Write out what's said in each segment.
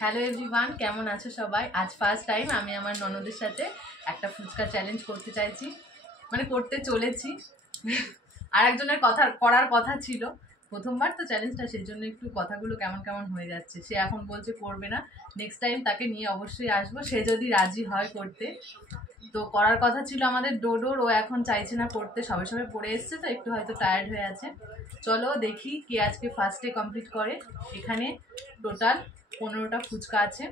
Hello everyone, কেমন আছো সবাই? আজ ফার্স্ট টাইম আমি আমার ননদের সাথে একটা ফুচকা চ্যালেঞ্জ করতে চাইছি, মানে করতে চলেছি। আর একজনের করার কথা ছিল, প্রথমবার তো চ্যালেঞ্জটা, সেই জন্য একটু কথাগুলো কেমন কেমন হয়ে যাচ্ছে। সে এখন বলছে করবে না, নেক্সট টাইম তাকে নিয়ে অবশ্যই আসবো, সে যদি রাজি হয় করতে। তো করার কথা ছিল আমাদের ডোডোর, ও এখন চাইছে না করতে, সবে সবে পড়ে এসছে তো একটু হয়তো টায়ার্ড হয়ে আছে। চলো দেখি কে আজকে ফার্স্টে কমপ্লিট করে। এখানে টোটাল 15টা ফুচকা আছে।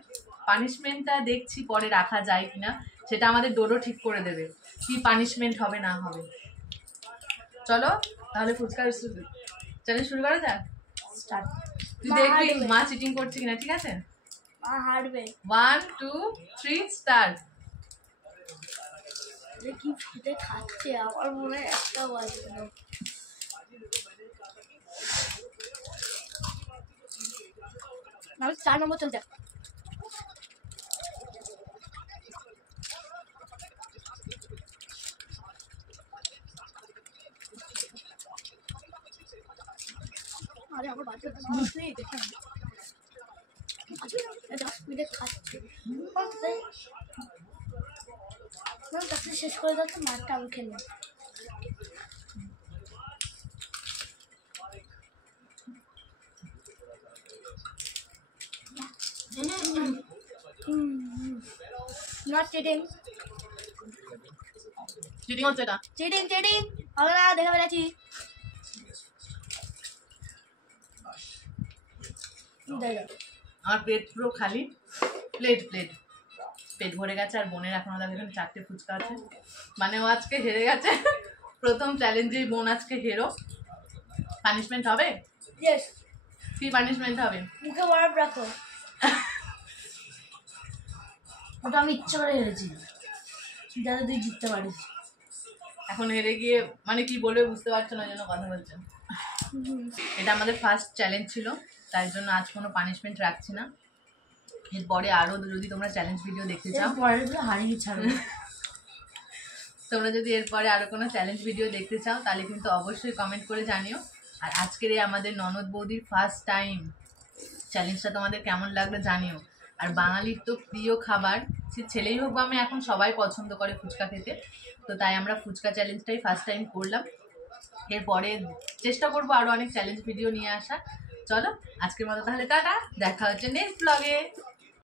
পানিশমেন্টটা দেখছি পরে রাখা যায় কিনা, সেটা আমাদের ডোডো ঠিক করে দেবে কি পানিশমেন্ট হবে না হবে। চলো তাহলে ফুচকা চ্যালেঞ্জ শুরু করা যাক। স্টার্ট। তুই দেখবি মা চিটিং করছে কিনা, ঠিক আছে? মা হারবে। 1 2 3 স্টার্ট। কি ফুটে খাচ্ছে, আমার মনে হয় একটা বাজবে না। আমি 4 নম্বর চলছে। আরে আমার বাজবে না, নেই দেখেন 10 মিনিট খাচ্ছে। তাকে শেষ করে যাচ্ছে, মাঠটা আমি খেললাম। Not cheating. চিটিং হচ্ছে এটা, চিটিং চিটিং হবে না, দেখে ফেলেছি। আমার পেট পুরো খালি, প্লেট পেট ভরে গেছে। আর বোনের এখনো দেখো এখানে 4টে ফুচকা আছে, মানে ও আজকে হেরে গেছে। প্রথম চ্যালেঞ্জেই বোন আজকে হেরো। পানিশমেন্ট হবে? ইয়েস। কি পানিশমেন্ট হবে? মুখে বরফ রাখো। ওটা আমি ইচ্ছে করে হেরেছি, যাতে তুই জিততে পারিস। এখন হেরে গিয়ে মানে কি বলবে বুঝতে পারছো না, জন্য কথা বলছেন। এটা আমাদের ফার্স্ট চ্যালেঞ্জ ছিল, তাই জন্য আজ কোনো পানিশমেন্ট রাখছি না। এরপরে আরও যদি তোমরা চ্যালেঞ্জ ভিডিও দেখতে চাও, পরে হারিয়ে ছাড়বে। তোমরা যদি এরপরে আরও কোনো চ্যালেঞ্জ ভিডিও দেখতে চাও তাহলে কিন্তু অবশ্যই কমেন্ট করে জানিও। আর আজকের এই আমাদের ননদ বৌদির ফার্স্ট টাইম চ্যালেঞ্জটা তোমাদের কেমন লাগলো জানিও। আর বাঙালির তো প্রিয় খাবার, সে ছেলেই হোক বা মেয়ে, এখন সবাই পছন্দ করে ফুচকা খেতে। তো তাই আমরা ফুচকা চ্যালেঞ্জটাই ফার্স্ট টাইম করলাম। এরপরে চেষ্টা করবো আরও অনেক চ্যালেঞ্জ ভিডিও নিয়ে আসা। চলো আজকের মতো তাহলে টাটা, দেখা হচ্ছে নেক্সট ব্লগে।